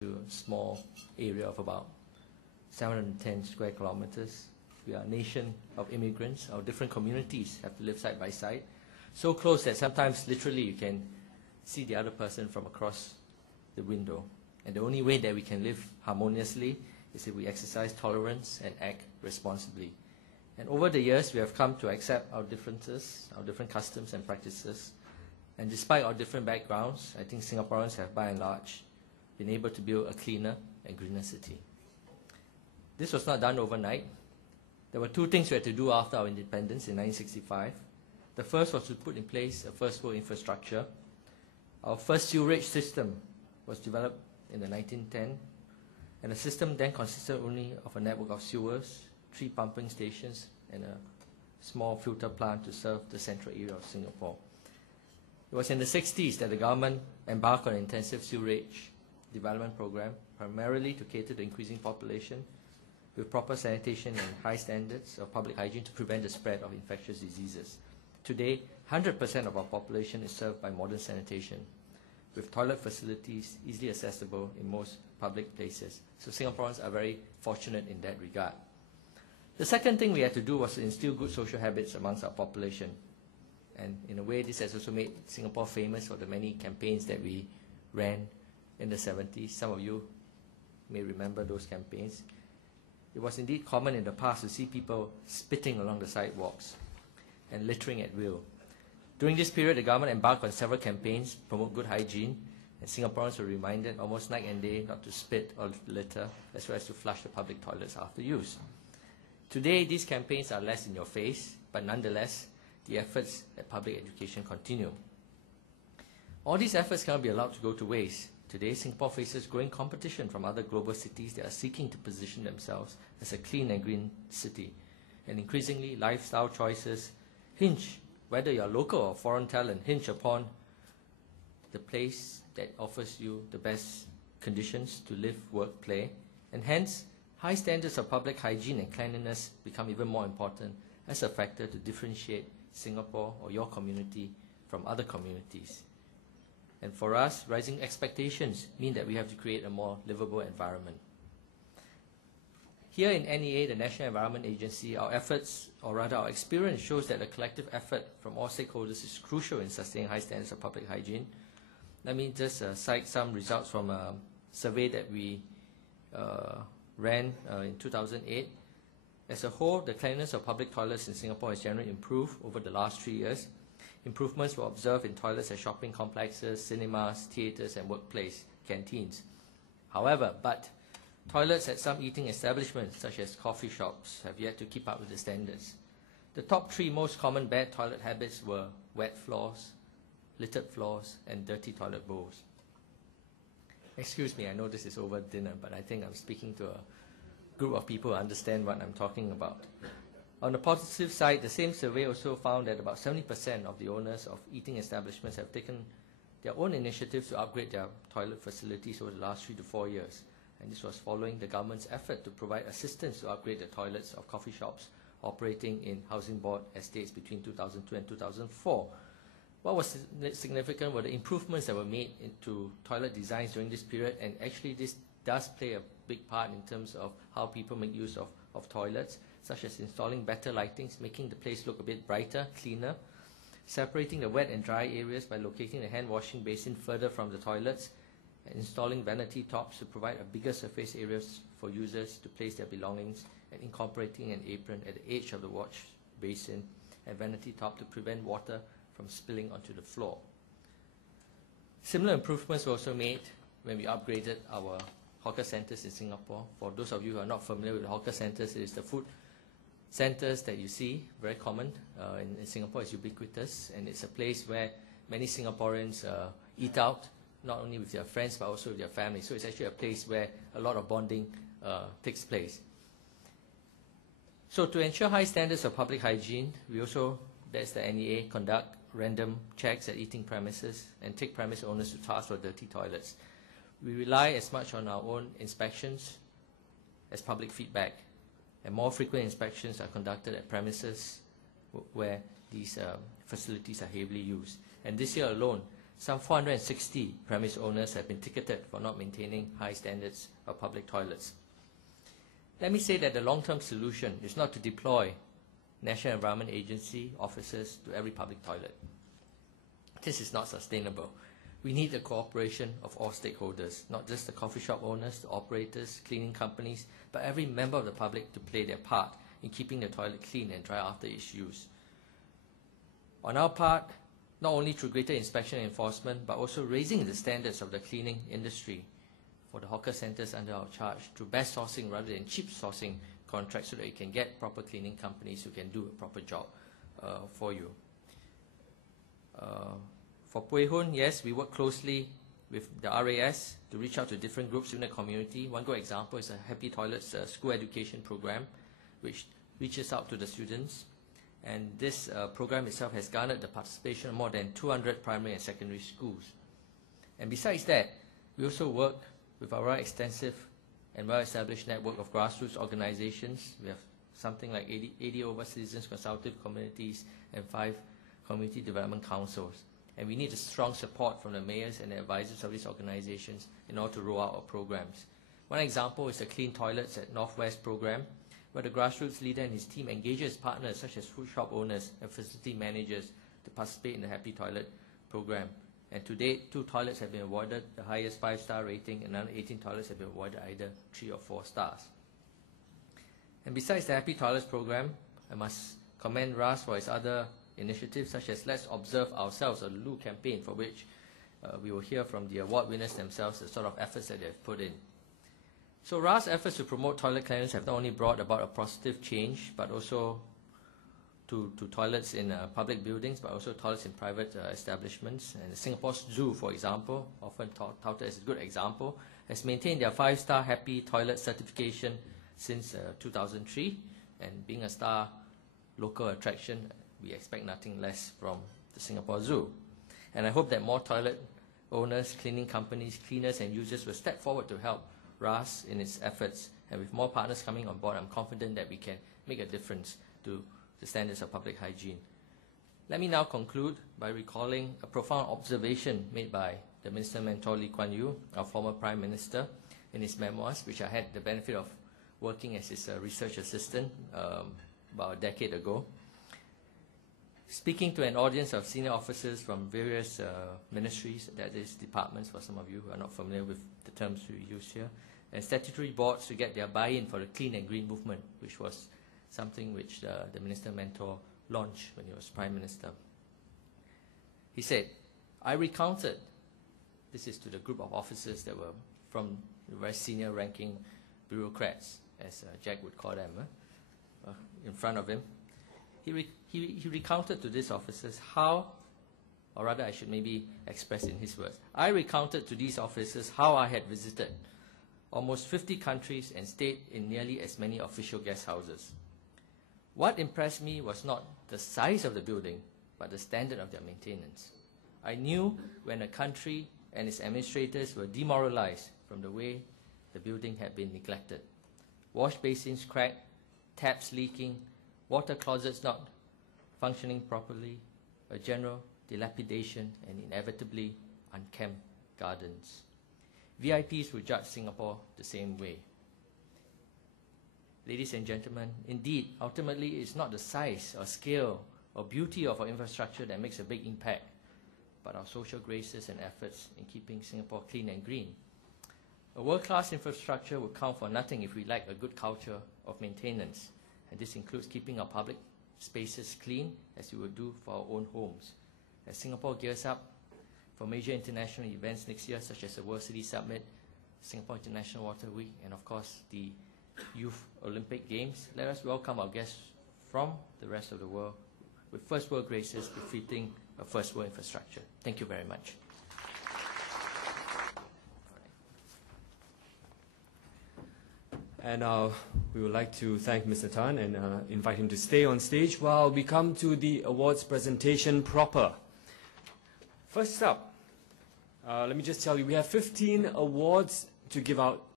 to a small area of about 710 square kilometers. We are a nation of immigrants. Our different communities have to live side by side, so close that sometimes literally you can see the other person from across the window. And the only way that we can live harmoniously is if we exercise tolerance and act responsibly. And over the years, we have come to accept our differences, our different customs and practices. And despite our different backgrounds, I think Singaporeans have by and large been able to build a cleaner and greener city. This was not done overnight. There were two things we had to do after our independence in 1965. The first was to put in place a first world infrastructure. Our first sewerage system was developed in the 1910s, and the system then consisted only of a network of sewers, 3 pumping stations, and a small filter plant to serve the central area of Singapore. It was in the 60s that the government embarked on an intensive sewerage development program, primarily to cater to the increasing population, with proper sanitation and high standards of public hygiene to prevent the spread of infectious diseases. Today, 100% of our population is served by modern sanitation, with toilet facilities easily accessible in most public places. So Singaporeans are very fortunate in that regard. The second thing we had to do was to instill good social habits amongst our population. And in a way, this has also made Singapore famous for the many campaigns that we ran in the 70s. Some of you may remember those campaigns. It was indeed common in the past to see people spitting along the sidewalks and littering at will. During this period, the government embarked on several campaigns to promote good hygiene, and Singaporeans were reminded almost night and day not to spit or litter, as well as to flush the public toilets after use. Today, these campaigns are less in your face, but nonetheless, the efforts at public education continue. All these efforts cannot be allowed to go to waste. Today, Singapore faces growing competition from other global cities that are seeking to position themselves as a clean and green city. And increasingly, lifestyle choices hinge, whether you are local or foreign talent, hinge upon the place that offers you the best conditions to live, work, play. And hence, high standards of public hygiene and cleanliness become even more important as a factor to differentiate Singapore or your community from other communities. And for us, rising expectations mean that we have to create a more livable environment. Here in NEA, the National Environment Agency, our efforts, or rather our experience, shows that a collective effort from all stakeholders is crucial in sustaining high standards of public hygiene. Let me just cite some results from a survey that we ran in 2008. As a whole, the cleanliness of public toilets in Singapore has generally improved over the last 3 years. Improvements were observed in toilets at shopping complexes, cinemas, theatres, and workplace canteens. However, toilets at some eating establishments, such as coffee shops, have yet to keep up with the standards. The top 3 most common bad toilet habits were wet floors, littered floors, and dirty toilet bowls. Excuse me, I know this is over dinner, but I think I'm speaking to a group of people who understand what I'm talking about. On the positive side, the same survey also found that about 70% of the owners of eating establishments have taken their own initiatives to upgrade their toilet facilities over the last 3 to 4 years. And this was following the government's effort to provide assistance to upgrade the toilets of coffee shops operating in housing board estates between 2002 and 2004. What was significant were the improvements that were made into toilet designs during this period, and actually this does play a big part in terms of how people make use of toilets, such as installing better lightings, making the place look a bit brighter, cleaner, separating the wet and dry areas by locating the hand washing basin further from the toilets, and installing vanity tops to provide a bigger surface areas for users to place their belongings, and incorporating an apron at the edge of the wash basin and vanity top to prevent water from spilling onto the floor. Similar improvements were also made when we upgraded our hawker centres in Singapore. For those of you who are not familiar with the hawker centres, it is the food centres that you see, very common in Singapore. It's ubiquitous, and it's a place where many Singaporeans eat out, not only with their friends but also with their families. So it's actually a place where a lot of bonding takes place. So to ensure high standards of public hygiene, we also, that's the NEA, conduct random checks at eating premises and take premise owners to task for dirty toilets. We rely as much on our own inspections as public feedback, and more frequent inspections are conducted at premises where these facilities are heavily used. And this year alone, some 460 premise owners have been ticketed for not maintaining high standards of public toilets. Let me say that the long-term solution is not to deploy National Environment Agency officers to every public toilet. This is not sustainable. We need the cooperation of all stakeholders, not just the coffee shop owners, the operators, cleaning companies, but every member of the public to play their part in keeping the toilet clean and dry after its use. On our part, not only through greater inspection and enforcement, but also raising the standards of the cleaning industry for the hawker centres under our charge through best sourcing rather than cheap sourcing contracts so that you can get proper cleaning companies who can do a proper job for you. For Pui Hun, yes, we work closely with the RAS to reach out to different groups in the community. One good example is a Happy Toilets school education program, which reaches out to the students. And this program itself has garnered the participation of more than 200 primary and secondary schools. And besides that, we also work with our extensive and well-established network of grassroots organizations. We have something like 80 over citizens consultative communities and 5 community development councils. And we need a strong support from the mayors and the advisors of these organizations in order to roll out our programs. One example is the Clean Toilets at Northwest program, where the grassroots leader and his team engages partners such as food shop owners and facility managers to participate in the Happy Toilet program. And to date, 2 toilets have been awarded the highest 5-star rating, and another 18 toilets have been awarded either 3 or 4 stars. And besides the Happy Toilets program, I must commend RAS for its other initiatives such as Let's Observe Ourselves, a LOO campaign for which we will hear from the award winners themselves the sort of efforts that they've put in. So RAS efforts to promote toilet cleanliness have not only brought about a positive change, but also to toilets in public buildings, but also toilets in private establishments. And the Singapore Zoo, for example, often touted as a good example, has maintained their 5-star Happy Toilet certification since 2003. And being a star local attraction, we expect nothing less from the Singapore Zoo. And I hope that more toilet owners, cleaning companies, cleaners and users will step forward to help RAS in its efforts. And with more partners coming on board, I'm confident that we can make a difference to the standards of public hygiene. Let me now conclude by recalling a profound observation made by the Minister Mentor Lee Kuan Yew, our former Prime Minister, in his memoirs, which I had the benefit of working as his research assistant about a decade ago. Speaking to an audience of senior officers from various ministries, that is departments for some of you who are not familiar with the terms we use here, and statutory boards to get their buy-in for the clean and green movement, which was something which the Minister Mentor launched when he was Prime Minister. He said, I recounted, this is to the group of officers that were from the very senior ranking bureaucrats, as Jack would call them, in front of him. He recounted to these officers how, or rather I should maybe express in his words, I recounted to these officers how I had visited almost 50 countries and stayed in nearly as many official guest houses. What impressed me was not the size of the building, but the standard of their maintenance. I knew when a country and its administrators were demoralized from the way the building had been neglected. Wash basins cracked, taps leaking, water closets not functioning properly, a general dilapidation, and inevitably unkempt gardens. VIPs would judge Singapore the same way. Ladies and gentlemen, indeed, ultimately it's not the size or scale or beauty of our infrastructure that makes a big impact, but our social graces and efforts in keeping Singapore clean and green. A world-class infrastructure would count for nothing if we lack a good culture of maintenance, and this includes keeping our public spaces clean as we would do for our own homes. As Singapore gears up for major international events next year, such as the World City Summit, Singapore International Water Week, and of course the Youth Olympic Games, let us welcome our guests from the rest of the world with first world graces befitting a first world infrastructure. Thank you very much. And we would like to thank Mr. Tan and invite him to stay on stage while we come to the awards presentation proper. First up, let me just tell you, we have 15 awards to give out